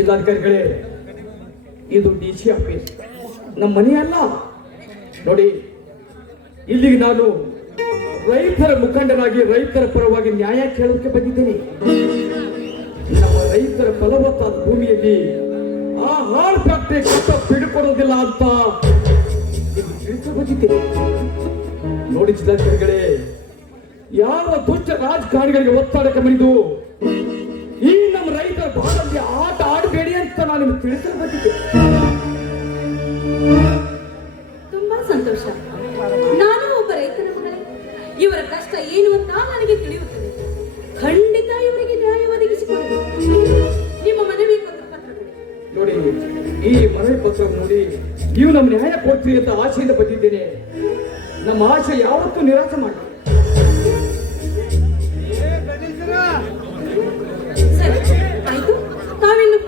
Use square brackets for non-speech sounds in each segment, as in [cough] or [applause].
ಜಿಲ್ಲಾಧಿಕಾರಿಗಳೇ, ಇದು D C office ನಮ್ಮ ಮನೆಯಲ್ಲ ನೋಡಿ, ಇಲ್ಲಿಗೆ ನಾನು ರೈತರ ಮುಖಂಡನಾಗಿ ರೈತರ ಪರವಾಗಿ ನ್ಯಾಯ ಕೇಳೋಕೆ ಬಂದಿದ್ದೀನಿ. ನಮ್ಮ ರೈತರ ಫಲವತ್ತಾದ ಭೂಮಿಯಲ್ಲಿ ಆ ಹಾಲ್ ಫ್ಯಾಕ್ಟ್ರಿ ಕಷ್ಟ ಬಿಡ್ಕೊಡೋದಿಲ್ಲ ಅಂತ ಬಂದಿದ್ದೀನಿ. ನೋಡಿ ಜಿಲ್ಲಾಧಿಕಾರಿಗಳೇ, ಯಾವ ದುಷ್ಟ ರಾಜಕಾರಣಿಗಳಿಗೆ ಒತ್ತಾಡಕ್ಕೆ ನಮ್ಮ ರೈತರ ಬಾಳಲ್ಲಿ ಆಟ ಆಡಬೇಡಿ ಅಂತ ನಾನು ನಿಮ್ಗೆ ತಿಳಿಸಲು ಬಂದಿದೆ ತುಂಬಾ ಸಂತೋಷ. ನಾನು ಒಬ್ಬ ರೈತನ ಮಗಳೇ. ಇವರ ಕಷ್ಟ ಏನು ಅಂತ ನನಗೆ ತಿಳಿಯುತ್ತದೆ. ಖಂಡಿತ ಇವರಿಗೆ ನ್ಯಾಯ ಒದಗಿಸಿಕೊಡುವೆ ನಿಮ್ಮ ಮನವಿ ನೋಡಿ ಈ ಮನವಿ ಪತ್ರ ನೋಡಿ ನೀವು ನಮ್ಮ ನ್ಯಾಯ ಕೊಡ್ತೀರಿ ಅಂತ ಆಶೆಯಿಂದ ಬಂದಿದ್ದೇನೆ. ನಮ್ಮ ಆಶೆ ಯಾವತ್ತೂ ನಿರಾಸೆ ಮಾಡಿ ಸರಿ. ಆಯ್ತು ತಾವಿನ್ನು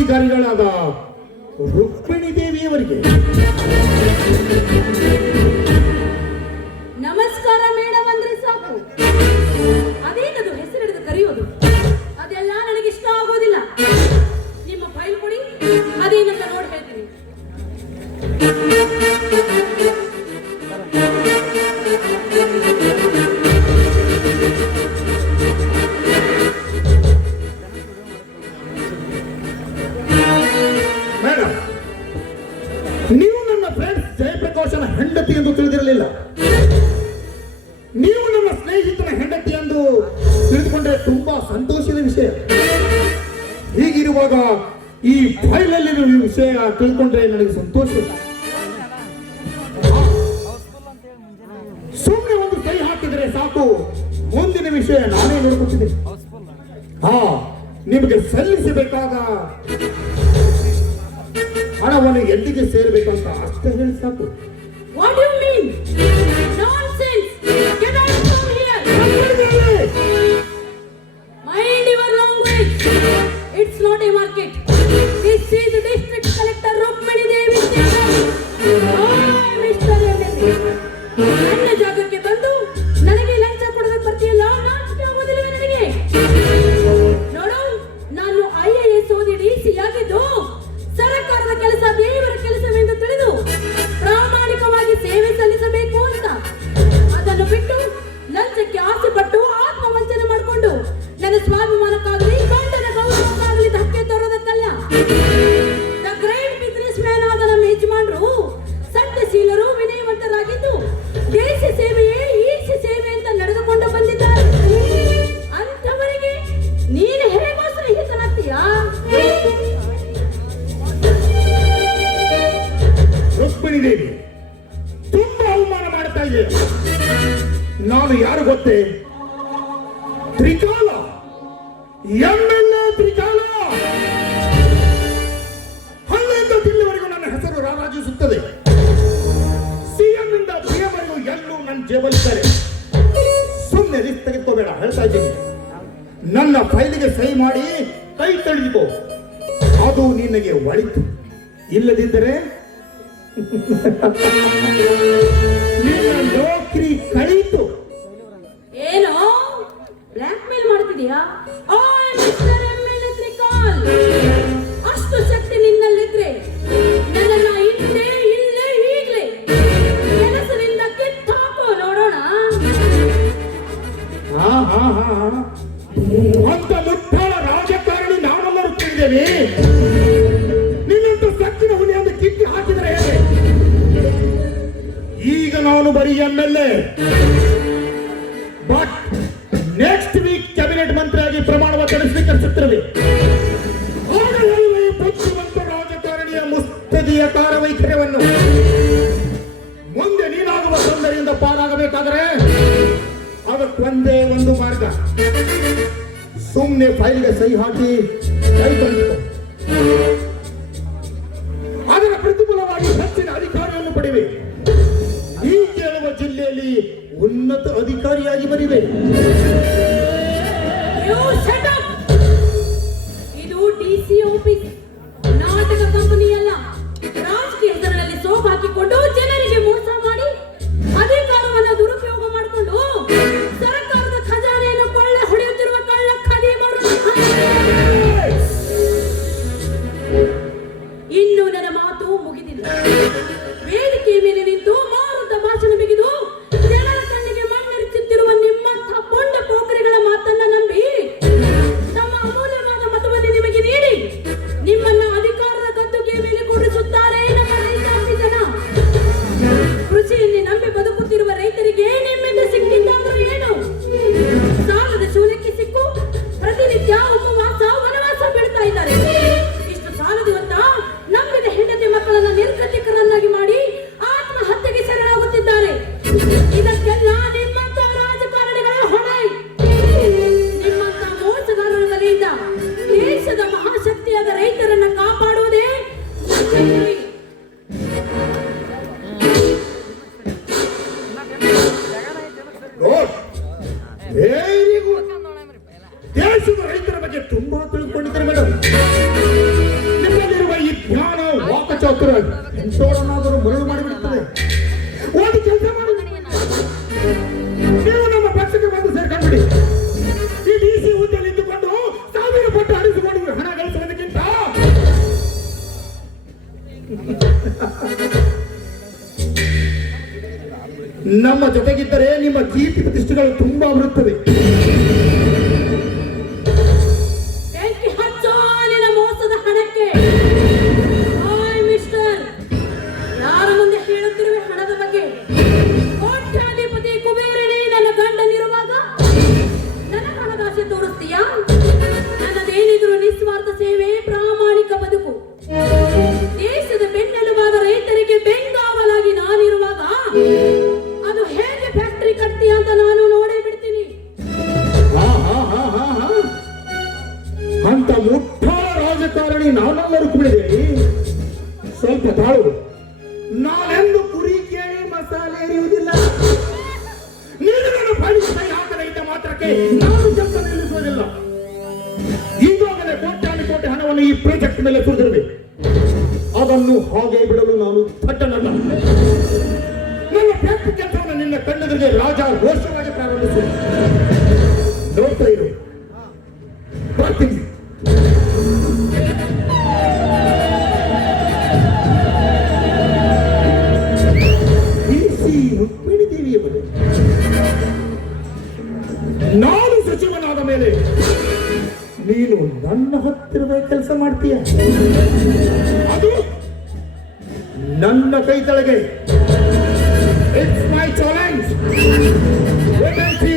ಜಿಲ್ಲಾಧಿಕಾರಿಗಳಾದ ರುಕ್ಮಿಣಿ ದೇವಿಯವರಿಗೆ. ನಮಸ್ಕಾರ ಮೇಡಮ್ ಅಂದ್ರೆ ಸಾಕು. ಅದೇನದು ಹೆಸರಿಡಿದು ಕರೆಯೋದು? ಅದೆಲ್ಲ ನನಗೆ ಇಷ್ಟ ಆಗೋದಿಲ್ಲ. ನಿಮ್ಮ ಫೈಲ್ ಕೊಡಿ ವಿಷಯ ಹೀಗಿರುವಾಗ ಈ ಫೈಲಲ್ಲಿರುವ ಈ ವಿಷಯ ತಿಳ್ಕೊಂಡ್ರೆ ನನಗೆ ಸಂತೋಷ. ಸುಮ್ಮನೆ ಒಂದು ಕೈ ಹಾಕಿದ್ರೆ ಸಾಕು. ಮುಂದಿನ ವಿಷಯ ನಾನೇ ನೋಡ್ಕೊತೀನಿ. ಹಾ ನಿಮಗೆ ಸಲ್ಲಿಸಬೇಕಾದ ಹಣವನ್ನು ಎಲ್ಲಿಗೆ ಸೇರಬೇಕಂತ ಅಷ್ಟೇ ಹೇಳಿ ಸಾಕು. What do you mean? Nonsense! Get out from mind it's not a market M L A ತ್ರಿಕಾಲ ಹಳ್ಳಿಯಿಂದ ದಿಲ್ಲಿವರೆಗೂ ನನ್ನ ಹೆಸರು ರಾರಾಜಿಸುತ್ತದೆ ಸಿಎಂ ಇಂದ ಸಿಎಂ ವರೆಗೂ ಎಲ್ಲೂ ನನ್ನ ಜೇಬಲಿದ್ದಾರೆ ಸುಮ್ಮನೆ ರಿಸ್ಕ್ ತೆಗೆದುಕೋಬೇಡ, ಹೇಳ್ತಾ ಇದ್ದೀನಿ. ನನ್ನ ಫೈಲಿಗೆ ಸಹಿ ಮಾಡಿ ಕೈ ತಳಿದುಕೋ. ಅದು ನಿನಗೆ ಒಳಿತು. ಇಲ್ಲದಿದ್ದರೆ [laughs] ನಿನ್ನ ನೌಕರಿ ಕಳೀತು. ಏನೋ? ಬ್ಲ್ಯಾಕ್ ಮೇಲ್ ಮಾಡ್ತಿದ್ಯಾ? ಮಾಡಿದೆ ಬಟ್ ನೆಕ್ಸ್ಟ್ ವೀಕ್ ಕ್ಯಾಬಿನೆಟ್ ಮಂತ್ರಿಯಾಗಿ ಪ್ರಮಾಣ ವಚನ ಸ್ವೀಕರಿಸುತ್ತಿರಲಿ ರಾಜಕಾರಣಿಯ ಮುಸ್ತದಿಯ ಕಾರ್ಯವೈಖರ್ಯವನ್ನು ಮುಂದೆ ನೀನಾಗುವ ತೊಂದರೆಯಿಂದ ಪಾರಾಗಬೇಕಾದರೆ ಅದಕ್ಕೊಂದೇ ಒಂದು ಮಾರ್ಗ. ಸುಮ್ಮನೆ ಫೈಲ್ಗೆ ಸಹಿ ಹಾಕಿ ಕೈ ಬಂದಿತ್ತು ತಿಳ್ಕೊಂಡಿದ್ದಾರೆ ಮೇಡಮ್ ನಿಮ್ಮಲ್ಲಿರುವ ಈ ಜ್ಞಾನ ವಾಕಚಾತುರ ಇಂಥವರನ್ನಾದರೂ ಮರಳು ಮಾಡಿಬಿಡುತ್ತದೆ. ಒಂದು ಕೆಲಸ ಮಾಡಿ. ನೀವು ನಮ್ಮ ಪಕ್ಷಕ್ಕೆ ಬಂದು ಸೇರ್ಕೊಂಡ್ಬಿಡಿ. ಈ ಡಿ ಸಿ ಹುದ್ದೆಯಲ್ಲಿ ಇದ್ದುಕೊಂಡು ಸಾವಿರ ಪಟ್ಟು ಅರಿಸಿಕೊಂಡು ಹಣ ಗಳಿಸುವುದಕ್ಕಿಂತ ನಮ್ಮ ಜೊತೆಗಿದ್ದರೆ ನಿಮ್ಮ ಕೀರ್ತಿ ಪ್ರತಿಷ್ಠೆಗಳು ತುಂಬಾ ಬರುತ್ತವೆ. ಹೋರಾಟಕ್ಕೆ ನಾನು ಜಪ್ಪ ನಿಲ್ಲಿಸುವುದಿಲ್ಲ. ಈಗಾಗಲೇ ಕೋಟ್ಯಾನು ಕೋಟಿ ಹಣವನ್ನು ಈ ಪ್ರಾಜೆಕ್ಟ್ ಮೇಲೆ ಸುರಿದಿರುವೆ ಅದನ್ನು ಹಾಗೆ ಬಿಡಲು ನಾನು ಪಟ್ಟಣಲ್ಲ ನಿನ್ನ ಪ್ರಾಜೆಕ್ಟ್ ಕೆಲಸವನ್ನು ನಿನ್ನ ಕಣ್ಣೆದುರಿಗೆ ರಾಜ ಘೋಷವಾಗಿ ಪ್ರಾರಂಭಿಸಿದೆ ನೋಡ್ತಾ ಇರು. ಅದು ನನ್ನ ಕೈ ತಳಗೆ ಇಟ್ಸ್ ಮೈ ಚಾಲೆಂಜ್ ಸಿ